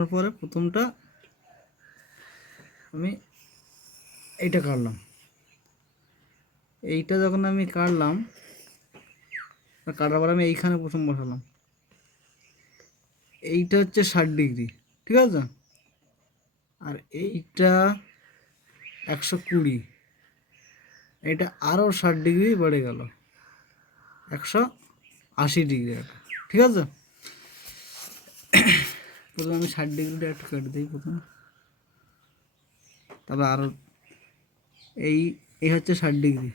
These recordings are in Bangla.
তারপরে প্রথমটা আমি এইটা কাটলাম। এইটা যখন আমি কাটলাম, কাটার পর আমি এইখানে প্রথম বসালাম। এইটা হচ্ছে 60°, ঠিক আছে। আর এইটা 120, এটা আরও 60° বেড়ে গেল, 180°। এটা ঠিক আছে। প্রথমে আমি 60°টা একটু কেটে দিই প্রথমে, তারপর আরও এই হচ্ছে 60°,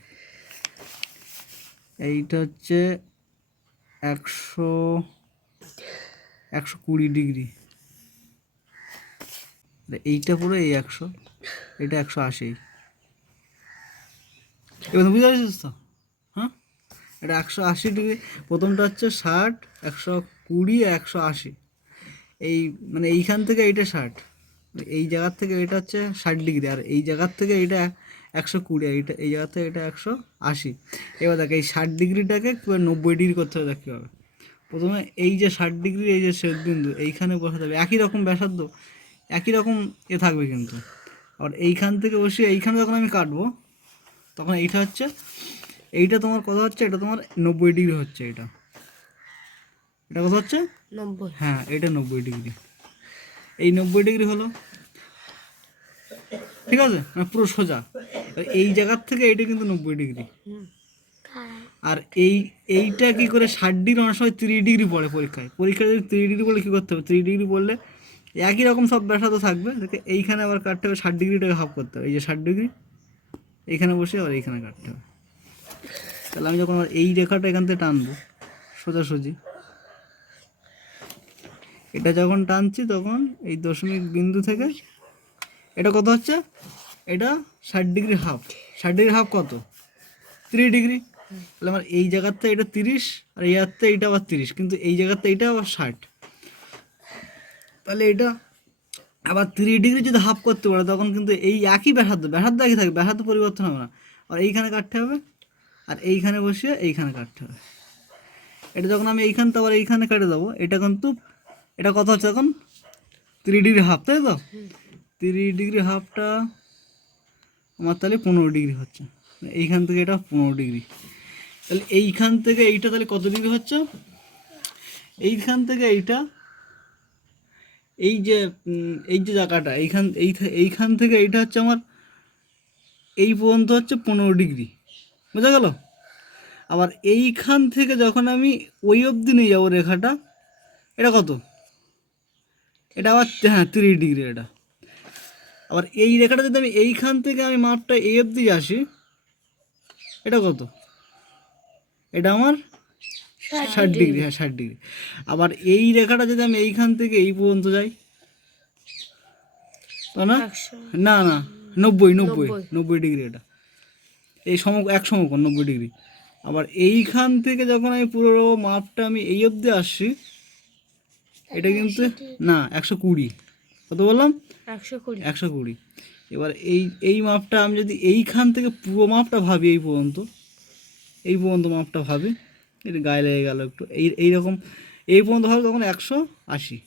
এইটা হচ্ছে 120°। এইটা পুরো এই 100, এটা 180। এবার বুঝতে পারছিস তো? হ্যাঁ, এটা 180°। প্রথমটা হচ্ছে 60, 120, 180। এই মানে এইখান থেকে এইটা 60, এই জায়গার থেকে এটা হচ্ছে 60°, আর এই জায়গার থেকে এইটা 120, এইটা এই জায়গার থেকে এটা 180। এবার দেখ এই 60°টাকে 90° করতে হবে। দেখ কীভাবে। প্রথমে এই যে 60°, এই যে শেষ বিন্দু এইখানে বসাতে হবে। একই রকম ব্যাসার্ধ, একই রকম থাকবে কিন্তু। আর এইখান থেকে বসিয়ে এইখানে যখন আমি কাটবো, তখন এইটা হচ্ছে, এইটা তোমার কত হচ্ছে, এটা তোমার 90° হচ্ছে। এটা কত হচ্ছে? 90। হ্যাঁ, এটা 90°। এই 90° হলো, ঠিক আছে, না পুরো সোজা। এই জায়গার থেকে এইটা কিন্তু 90°। আর এইটা কি করে 60°, অনেক সময় 30° পড়ে পরীক্ষায় যদি 30° বলে কী করতে হবে, 30° বললে একই রকম সব ব্যাসার্ধ থাকবে। দেখে এইখানে আবার কাটতে হবে, 60°টাকে হাফ করতে হবে। এই যে 60°, এইখানে বসে আবার এইখানে কাটতে হবে। তাহলে আমি যখন আবার এই রেখাটা এখান থেকে টানবো সোজাসুজি, এটা যখন টানছি তখন এই দশমিক বিন্দু থেকে এটা কত হচ্ছে, এটা 60° হাফ। 60° হাফ কত? 30°। তাহলে আমার এই জায়গাতে এটা 30, আর এই জায়গাতে এইটা আবার 30, কিন্তু এই জায়গাতে এইটা আবার 60। তাহলে এটা আবার 30° যদি হাফ করতে পারে, তখন কিন্তু এই একই ব্যাসার্ধ একই থাকবে, ব্যাসার্ধ পরিবর্তন হবে না। আর এইখানে কাটতে হবে, আর এইখানে বসিয়ে এইখানে কাটতে হবে। এটা যখন আমি এইখান থেকে আবার এইখানে কেটে দেবো, এটা কিন্তু এটা কত হচ্ছে এখন? 30° হাফ, তাই তো? 30° হাফটা আমার তাহলে 15° হচ্ছে। এইখান থেকে এটা 15°। তাহলে এইখান থেকে এইটা তাহলে কত ডিগ্রি হচ্ছে? এইখান থেকে এইটা, এই যে জায়গাটা এইখান থেকে এইটা হচ্ছে আমার এই পর্যন্ত হচ্ছে 15°, বোঝা গেল? আবার এইখান থেকে যখন আমি ওই অবধি নিয়ে যাবো রেখাটা, এটা কত? এটা আবার হ্যাঁ 30°। এটা আবার এই রেখাটা যদি আমি এইখান থেকে আমি মাপটা এই অবধি আসি, এটা কত? এটা আমার 60°। হ্যাঁ 60°। আবার এই রেখাটা যদি আমি এইখান থেকে এই পর্যন্ত যাই, তো না না না 90°। এটা এই এক সমকোণ 90°। আবার এইখান থেকে যখন আমি পুরো মাপটা আমি এই অবধি আসছি, এটা কিন্তু না 120। কত বললাম? 120। এবার এই মাপটা আমি যদি এইখান থেকে পুরো মাপটা ভাবি, এই পর্যন্ত মাপটা ভাবি, এটা গায়ে লেগে গেল একটু, এইরকম এই পর্যন্ত হবে, তখন 180।